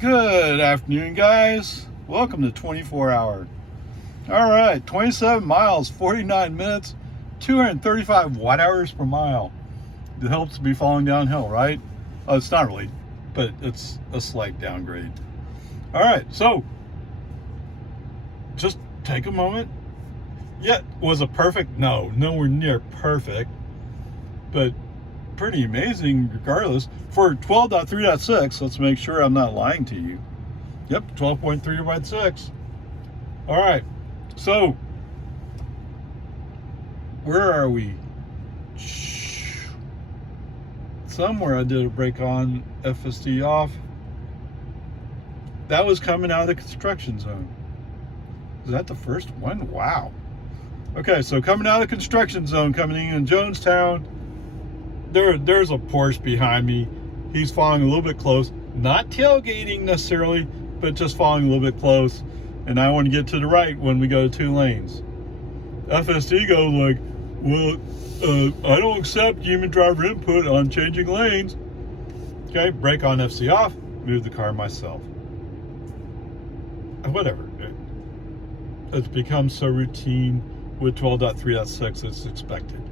Good afternoon, guys. Welcome to 24 Hour. All right, 27 miles, 49 minutes, 235 watt hours per mile. It helps to be falling downhill, right? It's not really, but it's a slight downgrade. All right, so just take a moment. Yeah, was it perfect? No, nowhere near perfect, but pretty amazing regardless. For 12.3.6, let's make sure I'm not lying to you. Yep, 12.3/6. All right, so where are we? Somewhere I did a break on FSD off. That was coming out of the construction zone. Is that the first one? Wow. Okay, so coming out of the construction zone, coming in Jonestown, there's a Porsche behind me. He's following a little bit close, not tailgating necessarily, but just following a little bit close. And I want to get to the right when we go to 2 lanes. FSD goes like, well, I don't accept human driver input on changing lanes. Okay, brake on FC off, move the car myself. Whatever. It's become so routine with 12.3.6, it's expected.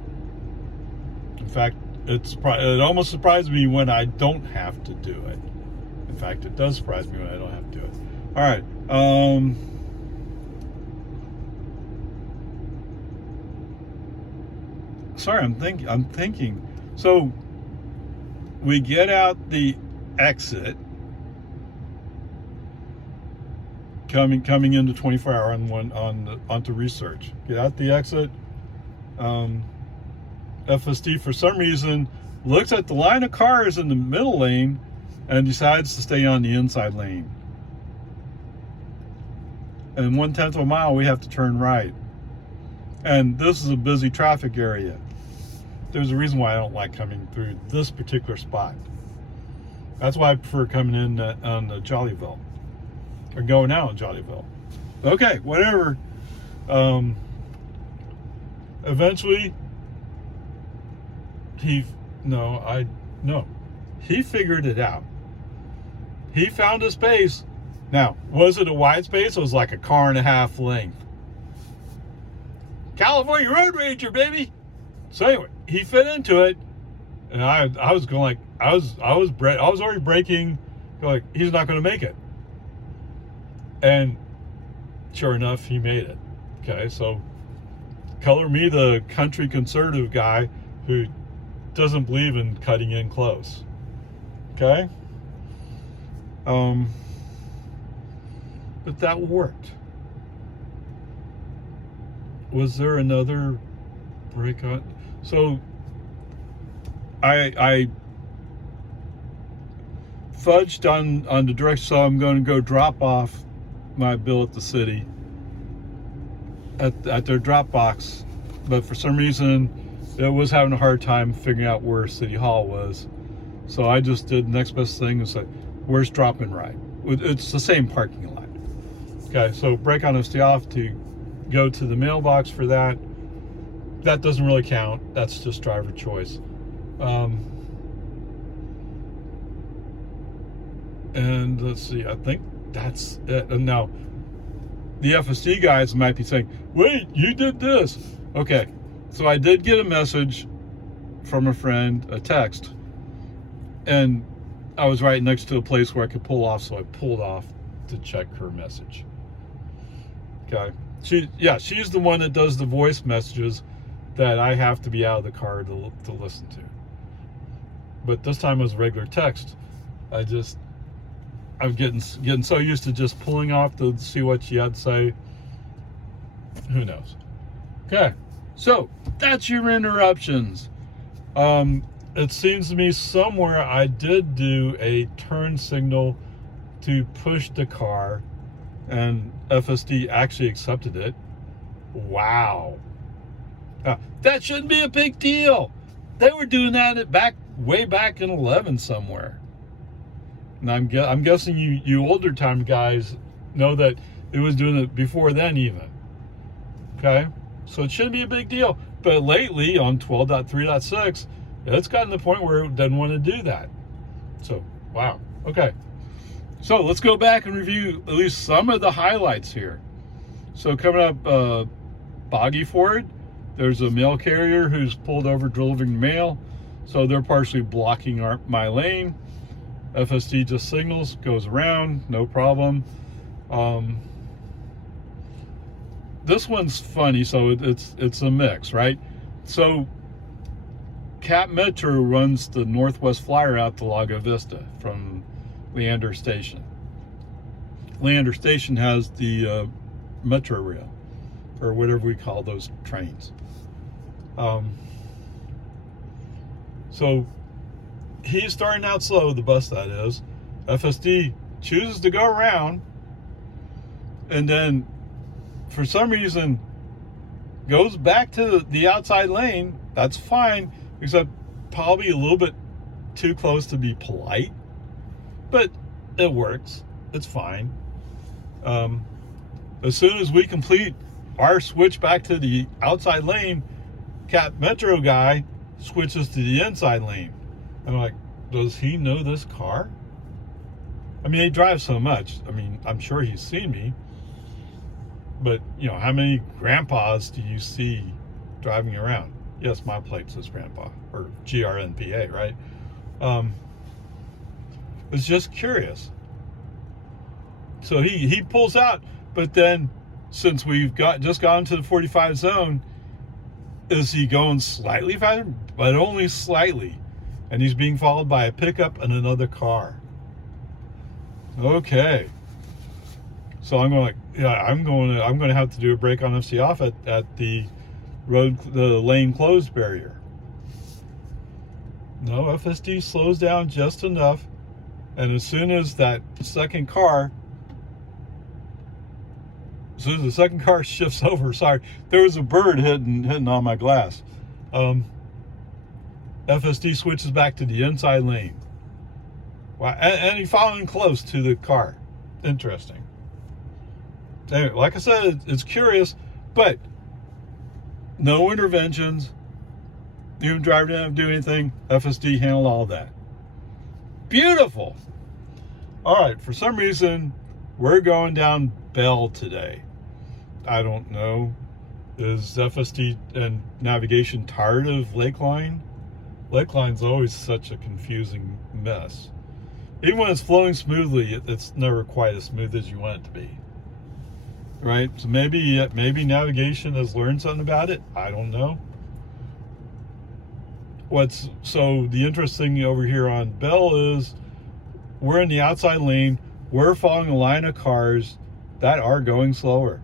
In fact, it almost surprised me when I don't have to do it. In fact, it does surprise me when I don't have to do it. All right. Sorry, I'm thinking. So we get out the exit coming into 24 hour onto research. Get out the exit. FSD for some reason looks at the line of cars in the middle lane and decides to stay on the inside lane. And 1/10 of a mile we have to turn right. And this is a busy traffic area. There's a reason why I don't like coming through this particular spot. That's why I prefer coming in on the Jollyville. Or going out in Jollyville. Okay, whatever. Eventually, he figured it out. He found a space. Now, was it a wide space? It was like a 1.5 car length. California Road Ranger, baby. So anyway, he fit into it, and I was going like I was already braking, like he's not going to make it. And sure enough, he made it. Okay, so color me the country conservative guy who doesn't believe in cutting in close. Okay? But that worked. Was there another break on? So I fudged on the direction, so I'm going to go drop off my bill at the city at their drop box, but for some reason it was having a hard time figuring out where City Hall was. So I just did the next best thing and said, where's drop and ride? It's the same parking lot. Okay, so brake on FC off to go to the mailbox for that. That doesn't really count. That's just driver choice. And let's see, I think that's it. And now the FSD guys might be saying, wait, you did this. Okay, so I did get a message from a friend, a text, and I was right next to a place where I could pull off, so I pulled off to check her message. Okay, she's the one that does the voice messages that I have to be out of the car to listen to. But this time it was regular text. I'm getting so used to just pulling off to see what she had to say. Who knows? Okay, so that's your interruptions. It seems to me somewhere I did do a turn signal to push the car, and FSD actually accepted it. Wow. That shouldn't be a big deal. They were doing that way back in 11 somewhere. And I'm guessing you older time guys know that it was doing it before then even. Okay? So it shouldn't be a big deal. But lately on 12.3.6, it's gotten to the point where it doesn't want to do that. So, wow. Okay. So let's go back and review at least some of the highlights here. So coming up, Boggy Ford, there's a mail carrier who's pulled over delivering mail. So they're partially blocking my lane. FSD just signals, goes around, no problem. This one's funny, so it's a mix, right? So Cap Metro runs the Northwest Flyer out to Lago Vista from Leander Station. Leander Station has the Metro Rail, or whatever we call those trains. So he's starting out slow, the bus that is. FSD chooses to go around, and then for some reason goes back to the outside lane. That's fine, except probably a little bit too close to be polite, but it works. It's fine. As soon as we complete our switch back to the outside lane, Cap Metro guy switches to the inside lane. I'm like, does he know this car? I mean, he drives so much. I mean, I'm sure he's seen me. But, you know, how many Grnpas do you see driving around? Yes, my plate says Grnpa, or Grnpa, right? It's just curious. So he pulls out, but then since we've just gone to the 45 zone, is he going slightly faster? But only slightly. And he's being followed by a pickup and another car. Okay. So I'm going, I'm going to have to do a brake on FC off at the lane closed barrier. No, FSD slows down just enough, and as soon as the second car shifts over, sorry, there was a bird hitting on my glass. FSD switches back to the inside lane. Wow, and he's following close to the car. Interesting. Anyway, like I said, it's curious, but no interventions. Even driver didn't have to do anything. FSD handled all that. Beautiful. All right, for some reason, we're going down Bell today. I don't know. Is FSD and navigation tired of Lakeline? Lakeline's always such a confusing mess. Even when it's flowing smoothly, it's never quite as smooth as you want it to be. Right? So maybe navigation has learned something about it. I don't know. So the interesting over here on Bell is we're in the outside lane. We're following a line of cars that are going slower.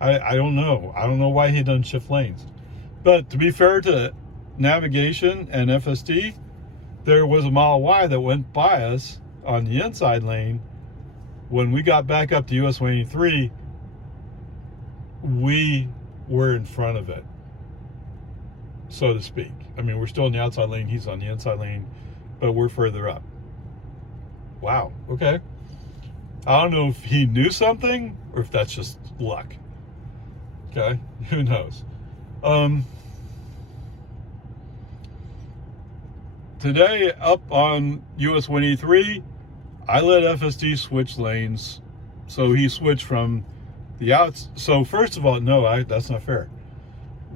I don't know. I don't know why he doesn't shift lanes. But to be fair to navigation and FSD, there was a Model Y that went by us on the inside lane. When we got back up to US 183, we were in front of it, so to speak. I mean, we're still in the outside lane, he's on the inside lane, but we're further up. Wow, okay. I don't know if he knew something or if that's just luck. Okay, who knows? Today, up on US 183, I let FSD switch lanes. So he switched from the outs. So first of all, no, that's not fair.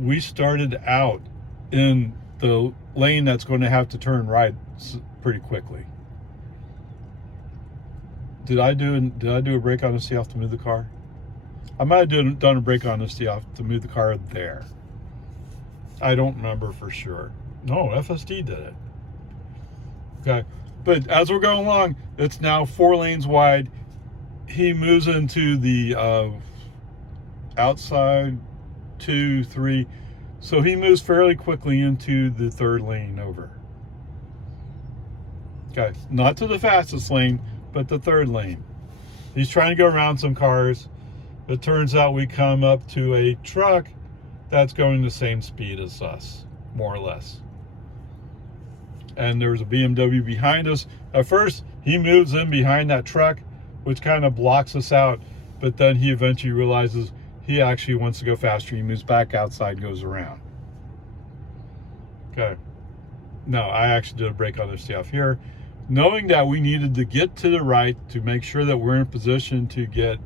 We started out in the lane that's going to have to turn right pretty quickly. Did I do a brake on FC off to move the car? I might have done a brake on FC off to move the car there. I don't remember for sure. No, FSD did it. Okay, but as we're going along, it's now 4 lanes wide. He moves into the outside 2, 3. So he moves fairly quickly into the 3rd lane over. Okay, not to the fastest lane, but the 3rd lane. He's trying to go around some cars. It turns out we come up to a truck that's going the same speed as us, more or less. And there was a BMW behind us. At first, he moves in behind that truck, which kind of blocks us out. But then he eventually realizes he actually wants to go faster. He moves back outside, goes around. Okay. No, I actually did a brake on this stuff here. knowing that we needed to get to the right to make sure that we're in a position to get,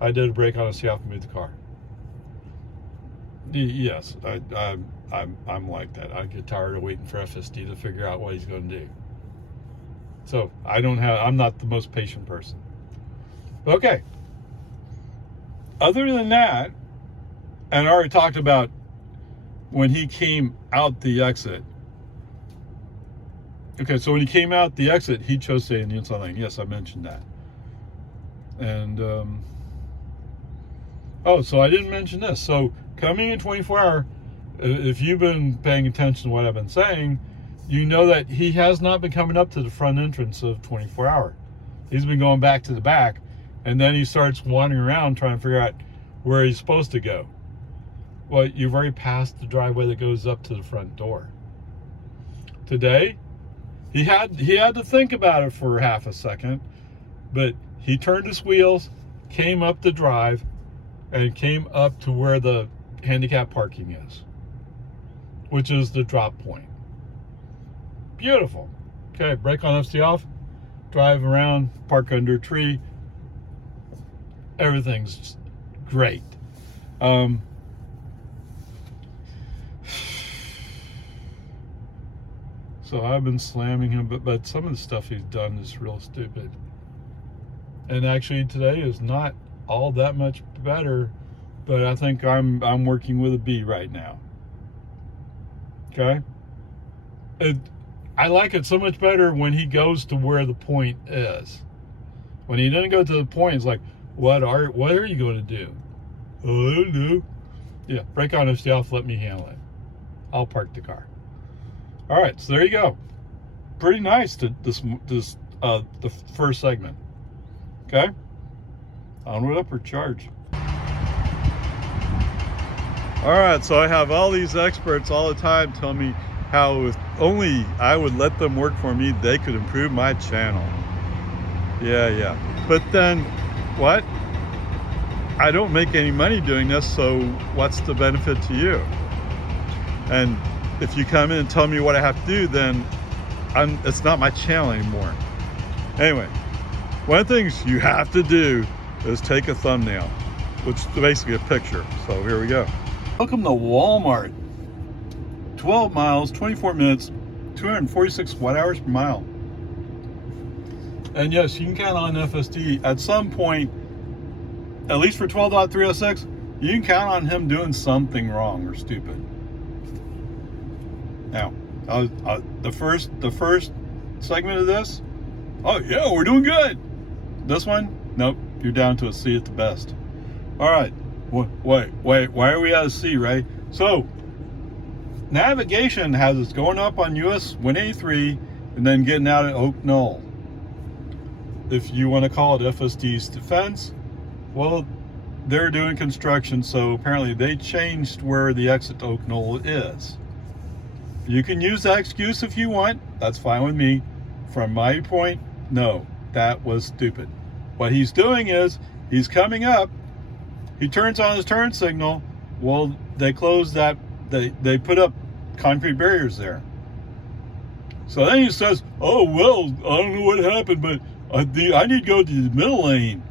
I did a brake on a see off and move the car. Yes, I'm like that. I get tired of waiting for FSD to figure out what he's going to do. So I'm not the most patient person. Okay. Other than that, and I already talked about when he came out the exit. Okay, so when he came out the exit, he chose to stay in the inside lane. Yes, I mentioned that. And, so I didn't mention this. So coming in 24-hour, if you've been paying attention to what I've been saying, you know that he has not been coming up to the front entrance of 24-hour. He's been going back to the back, and then he starts wandering around trying to figure out where he's supposed to go. Well, you've already passed the driveway that goes up to the front door. Today, he had to think about it for half a second, but he turned his wheels, came up the drive, and came up to where the handicap parking is, which is the drop point. Beautiful. Okay, brake on, FSD off, drive around, park under a tree. Everything's great. So I've been slamming him, but some of the stuff he's done is real stupid. And actually today is not all that much better, but I think I'm working with a B right now. Okay? I like it so much better when he goes to where the point is. When he doesn't go to the point, it's like, what are you going to do? Oh, I don't know. Yeah, brake on, FSD off, let me handle it. I'll park the car. All right, so there you go. Pretty nice to the first segment. Okay? Onward, upward, charge. All right, so I have all these experts all the time tell me how if only I would let them work for me, they could improve my channel. Yeah. But then, what? I don't make any money doing this, so what's the benefit to you? And if you come in and tell me what I have to do, then it's not my channel anymore. Anyway, one of the things you have to do is take a thumbnail, which is basically a picture. So here we go. Welcome to Walmart. 12 miles, 24 minutes, 246 watt hours per mile. And yes, you can count on FSD at some point, at least for 12.306, you can count on him doing something wrong or stupid. Now, the first segment of this, oh yeah, we're doing good. This one, nope, you're down to a C at the best. All right, wait, why are we at a C, right? So, navigation has us going up on US 183 and then getting out at Oak Knoll. If you want to call it FSD's defense, well, they're doing construction, so apparently they changed where the exit to Oak Knoll is. You can use that excuse if you want. That's fine with me. From my point, no, that was stupid. What he's doing is he's coming up. He turns on his turn signal. Well, they closed that. They put up concrete barriers there. So then he says, "Oh well, I don't know what happened, but I need to go to the middle lane."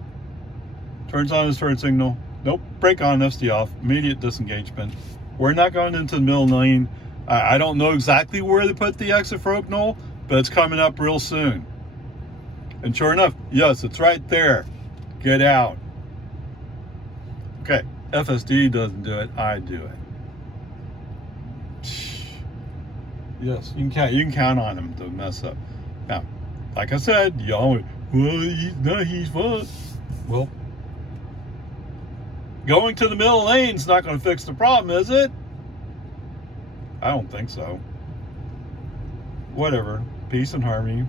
Turns on his turn signal. Nope. Brake on, FSD off. Immediate disengagement. We're not going into the middle lane. I don't know exactly where they put the exit for Oak Knoll, but it's coming up real soon. And sure enough, yes, it's right there. Get out. Okay, FSD doesn't do it. I do it. Yes, you can count on him to mess up. Now, like I said, y'all, well, he's not his fault. Well, going to the middle lane's not going to fix the problem, is it? I don't think so. Whatever. Peace and harmony.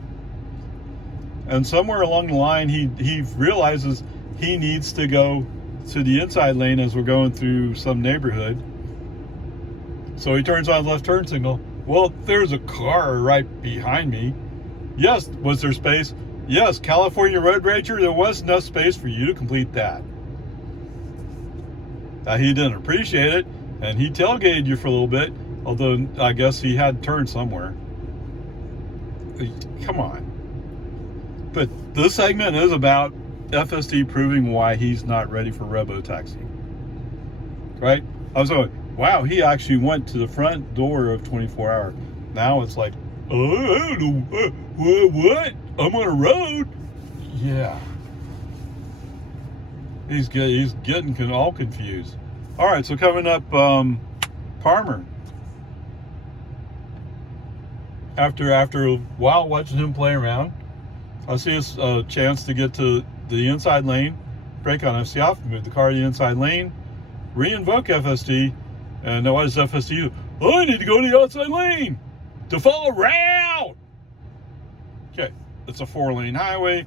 And somewhere along the line, he realizes he needs to go to the inside lane as we're going through some neighborhood. So he turns on his left turn signal. Well, there's a car right behind me. Yes, was there space? Yes, California Road Rager, there was enough space for you to complete that. Now, he didn't appreciate it, and he tailgated you for a little bit, although I guess he had turned somewhere. Come on. But this segment is about FSD proving why he's not ready for robo-taxi. Right? I was like, wow, he actually went to the front door of 24-hour. Now it's like, oh, I don't know, what? I'm on a road. Yeah. He's getting all confused. All right, so coming up, Palmer. After a while watching him play around, I see a chance to get to the inside lane, brake on FSD off, move the car to the inside lane, re-invoke FSD, and now what does FSD do? Oh, I need to go to the outside lane to follow route. Okay, it's a 4-lane highway.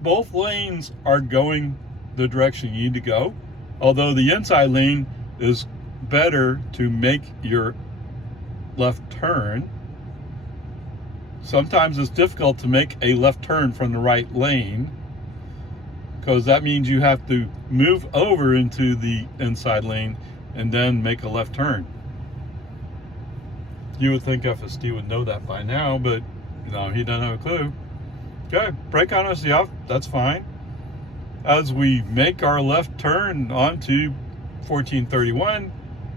Both lanes are going the direction you need to go, although the inside lane is better to make your left turn. Sometimes it's difficult to make a left turn from the right lane because that means you have to move over into the inside lane and then make a left turn. You would think FSD would know that by now, but no, he doesn't have a clue. Okay, brake on FSD off, that's fine. As we make our left turn onto 1431,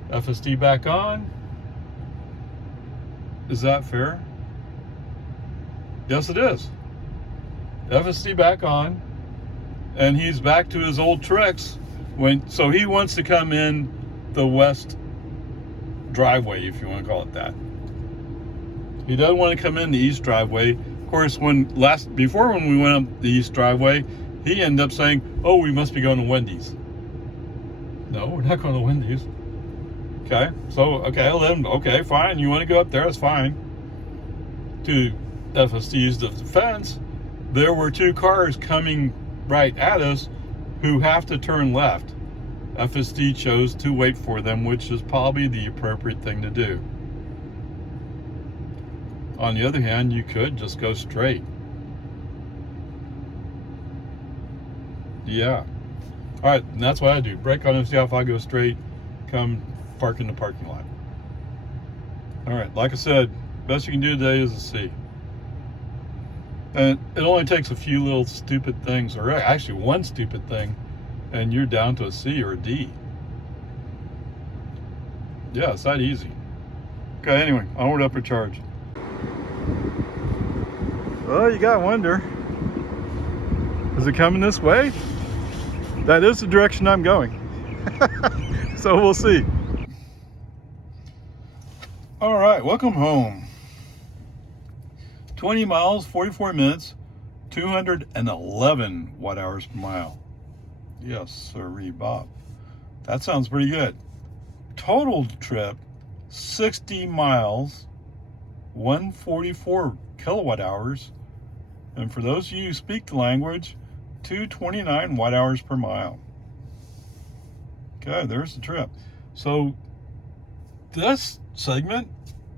FSD back on. Is that fair? Yes, it is. FSD back on, and he's back to his old tricks. So he wants to come in the west driveway, if you want to call it that. He doesn't want to come in the east driveway. Of course, before when we went up the east driveway, he ended up saying, "Oh, we must be going to Wendy's." No, we're not going to Wendy's. Okay, so okay, fine. You want to go up there? That's fine. To FSD's defense, there were 2 cars coming right at us who have to turn left. FSD chose to wait for them, which is probably the appropriate thing to do. On the other hand, you could just go straight. Yeah. All right, and that's what I do. Brake on FSD off, I go straight, come park in the parking lot. All right, like I said, best you can do today is a C. And it only takes a few little stupid things, or actually one stupid thing, and you're down to a C or a D. Yeah, it's that easy. Okay, anyway, onward, upward charge. Oh, you gotta wonder, is it coming this way? That is the direction I'm going. So we'll see. All right, welcome home. 20 miles, 44 minutes, 211 watt-hours per mile. Yes, sirree, Bob. That sounds pretty good. Total trip, 60 miles, 144 kilowatt-hours. And for those of you who speak the language, 229 watt-hours per mile. Okay, there's the trip. So this segment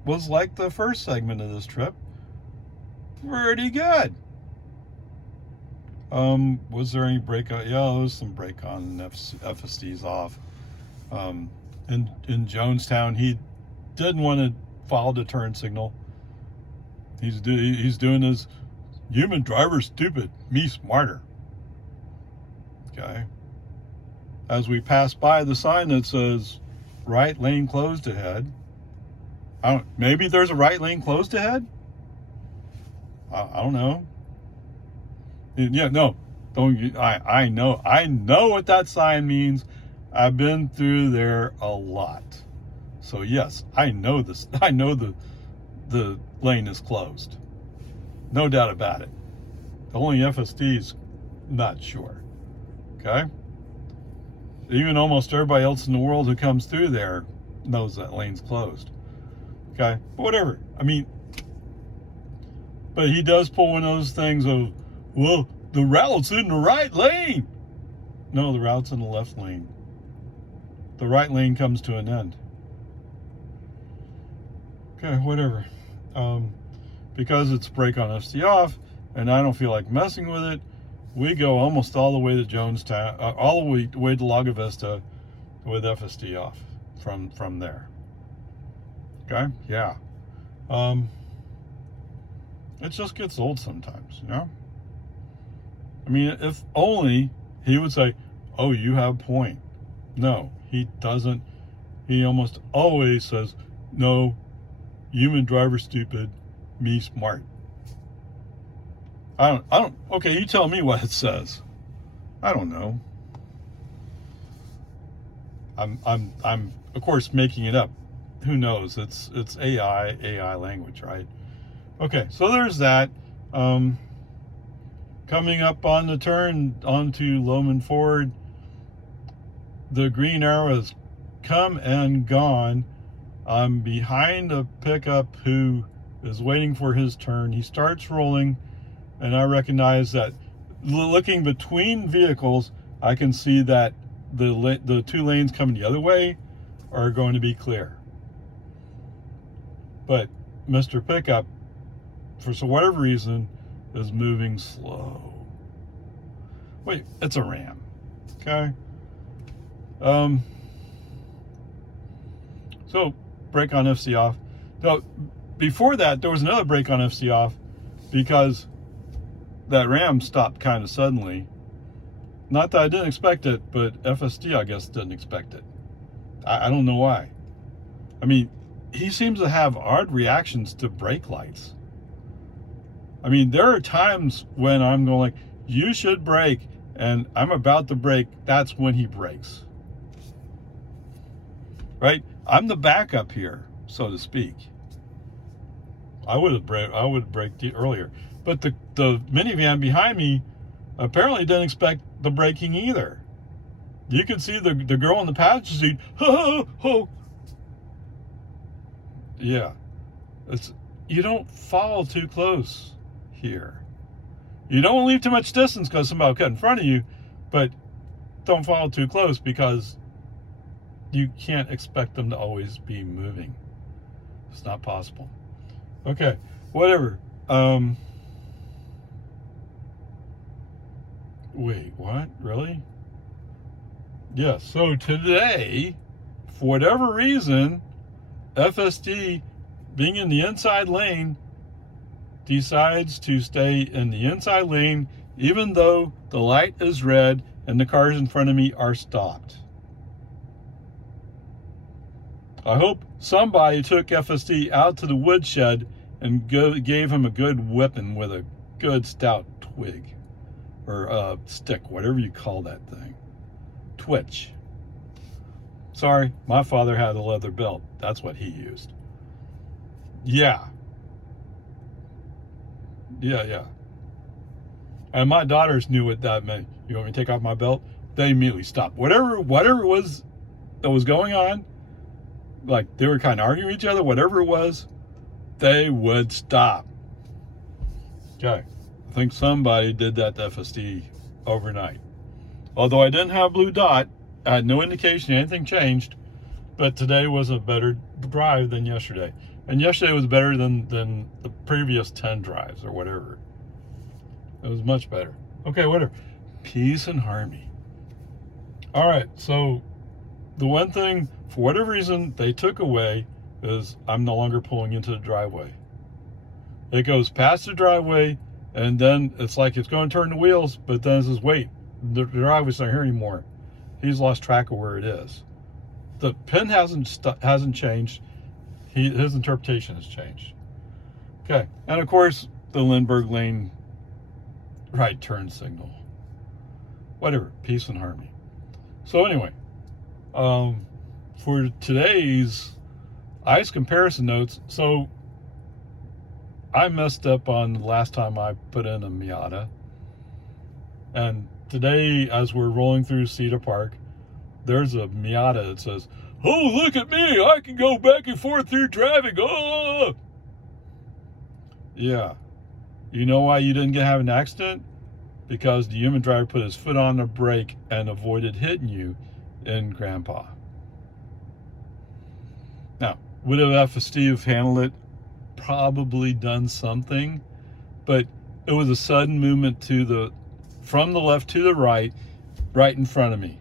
was like the first segment of this trip. Pretty good. Was there any brake on? Yeah, there was some brake on and FSD's off. In Jonestown, he didn't want to follow the turn signal. He's doing his human driver stupid, me smarter. Okay. As we pass by the sign that says right lane closed ahead. Maybe there's a right lane closed ahead? I don't know. Yeah, no. I know what that sign means. I've been through there a lot. So yes, I know this. I know the lane is closed. No doubt about it. Only FSD's not sure. Okay? Even almost everybody else in the world who comes through there knows that lane's closed. Okay? But whatever. I mean, but he does pull one of those things of, well, the route's in the right lane. No, the route's in the left lane. The right lane comes to an end. Okay, whatever. Because it's brake on FSD off, and I don't feel like messing with it, we go almost all the way to Jonestown, all the way to Lago Vista with FSD off from there. Okay, yeah. It just gets old sometimes, you know? I mean, if only he would say, oh, you have a point. No, he doesn't. He almost always says, no, human driver stupid, me smart. I don't, okay, you tell me what it says. I don't know. I'm of course making it up. Who knows? It's AI language, right? Okay, so there's that. Coming up on the turn onto Loman Ford, the green arrow has come and gone. I'm behind a pickup who is waiting for his turn. He starts rolling, and I recognize that looking between vehicles, I can see that the two lanes coming the other way are going to be clear. But Mr. Pickup, for whatever reason, is moving slow. Wait, it's a Ram. Okay. So brake on FC off. Now, before that, there was another brake on FC off because that Ram stopped kind of suddenly. Not that I didn't expect it, but FSD, I guess, didn't expect it. I don't know why. I mean, he seems to have odd reactions to brake lights. I mean, there are times when I'm going like, you should brake, and I'm about to brake. That's when he brakes. Right? I'm the backup here, so to speak. I would have braked earlier. But the minivan behind me apparently didn't expect the braking either. You can see the girl in the passenger seat. Oh. Yeah. You don't follow too close here. You don't leave too much distance because somebody will cut in front of you, but don't follow too close because you can't expect them to always be moving. It's not possible. Okay, whatever. Wait, what? Really? Yeah, so today, for whatever reason, FSD, being in the inside lane, decides to stay in the inside lane even though the light is red and the cars in front of me are stopped. I hope somebody took FSD out to the woodshed and gave him a good whipping with a good stout twig or stick, whatever you call that thing. Twitch. Sorry, my father had a leather belt. That's what he used. Yeah. And my daughters knew what that meant. You want me to take off my belt? They immediately stopped. Whatever it was that was going on, like they were kind of arguing with each other, whatever it was, they would stop. Okay. I think somebody did that to FSD overnight. Although I didn't have a blue dot, I had no indication anything changed, but today was a better drive than yesterday. And yesterday was better than the previous 10 drives or whatever. It was much better. Okay, whatever. Peace and harmony. All right, so the one thing, for whatever reason, they took away is I'm no longer pulling into the driveway. It goes past the driveway, and then it's like it's going to turn the wheels, but then it says, wait, the driveway's not here anymore. He's lost track of where it is. The pin hasn't changed. His interpretation has changed. Okay, and of course, the Lindbergh lane right turn signal. Whatever, peace and harmony. So anyway, for today's ICE comparison notes, so I messed up on the last time I put in a Miata. And today, as we're rolling through Cedar Park, there's a Miata that says, oh, look at me, I can go back and forth through traffic. Oh! Yeah. You know why you didn't have an accident? Because the human driver put his foot on the brake and avoided hitting you in Grnpa. Now, would FSD have handled it? Probably done something, but it was a sudden movement from the left to the right in front of me.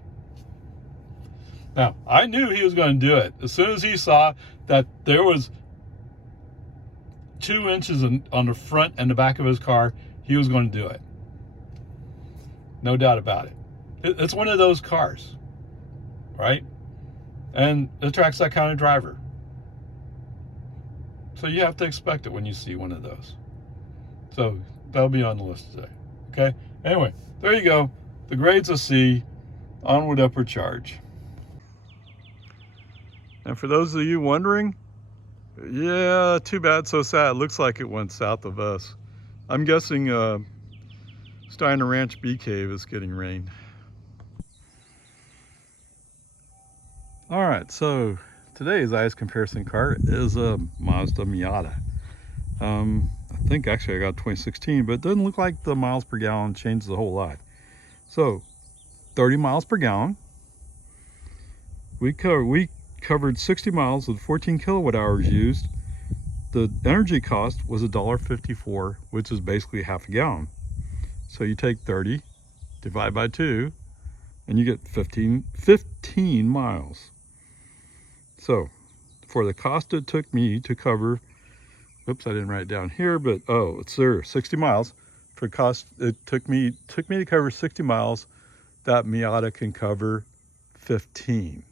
Now, I knew he was going to do it. As soon as he saw that there was 2 inches on the front and the back of his car, he was going to do it. No doubt about it. It's one of those cars, right? And it attracts that kind of driver. So you have to expect it when you see one of those. So that'll be on the list today. Okay? Anyway, there you go. The grade's a C. Onward, upward charge. And for those of you wondering, yeah, too bad, so sad. It looks like it went south of us. I'm guessing Steiner Ranch Bee Cave is getting rain. All right, so today's ice comparison car is a Mazda Miata. I think actually I got 2016, but it doesn't look like the miles per gallon changes a whole lot. So 30 miles per gallon. We covered 60 miles with 14 kilowatt hours used. The energy cost was $1.54, which is basically half a gallon. So you take 30, divide by 2, and you get 15 miles. So for the cost it took me to cover, oops, I didn't write it down here, but oh, it's there, 60 miles. For cost it took me to cover 60 miles, that Miata can cover 15,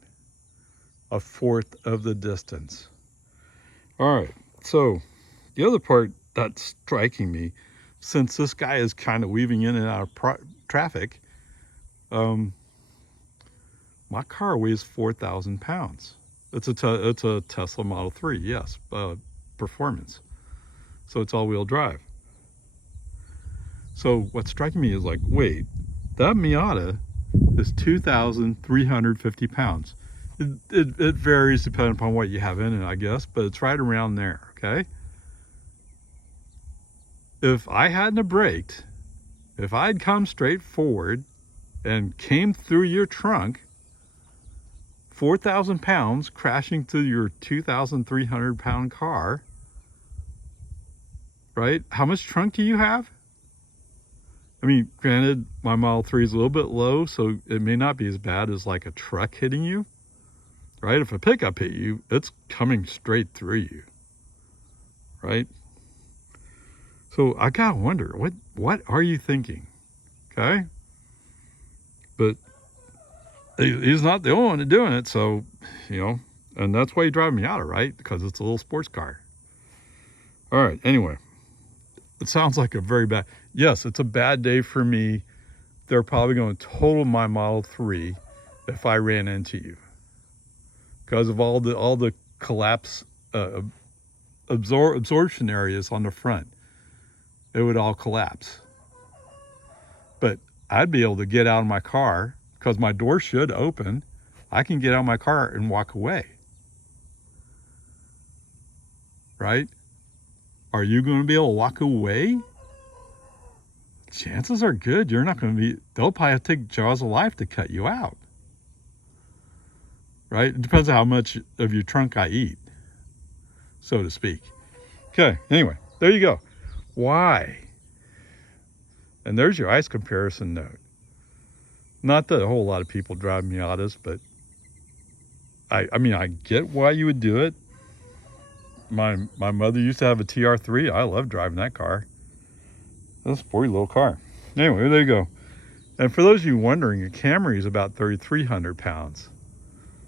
a fourth of the distance. All right, so the other part that's striking me, since this guy is kind of weaving in and out of traffic, my car weighs 4,000 pounds. It's a Tesla Model 3, yes, performance. So it's all-wheel drive. So what's striking me is like, wait, that Miata is 2,350 pounds. It varies depending upon what you have in it, I guess, but it's right around there, okay? If I hadn't have braked, if I'd come straight forward and came through your trunk, 4,000 pounds crashing through your 2,300 pound car, right? How much trunk do you have? I mean, granted, my Model 3 is a little bit low, so it may not be as bad as like a truck hitting you, right? If a pickup hit you, it's coming straight through you, right? So I gotta wonder, what are you thinking? Okay? But he's not the only one doing it, so, you know, and that's why you drive Miata, right? Because it's a little sports car. All right, anyway, it sounds like a very bad, yes, it's a bad day for me. They're probably going to total my Model 3 if I ran into you, because of all the collapse, absorption areas on the front. It would all collapse. But I'd be able to get out of my car because my door should open. I can get out of my car and walk away. Right? Are you going to be able to walk away? Chances are good you're not going to be, they'll probably have to take jaws of life to cut you out. Right? It depends on how much of your trunk I eat, so to speak. Okay, anyway, there you go. Why? And there's your ice comparison note. Not that a whole lot of people drive Miatas, but I mean, I get why you would do it. My mother used to have a TR3. I love driving that car. That's a sporty little car. Anyway, there you go. And for those of you wondering, a Camry is about 3,300 pounds.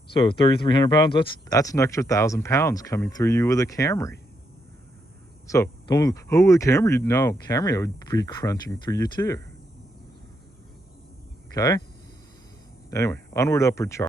So 3,300 pounds, that's an extra 1,000 pounds coming through you with a Camry. So don't, oh, with a Camry, no, Camry would be crunching through you too. Okay? Anyway, onward, upward charge.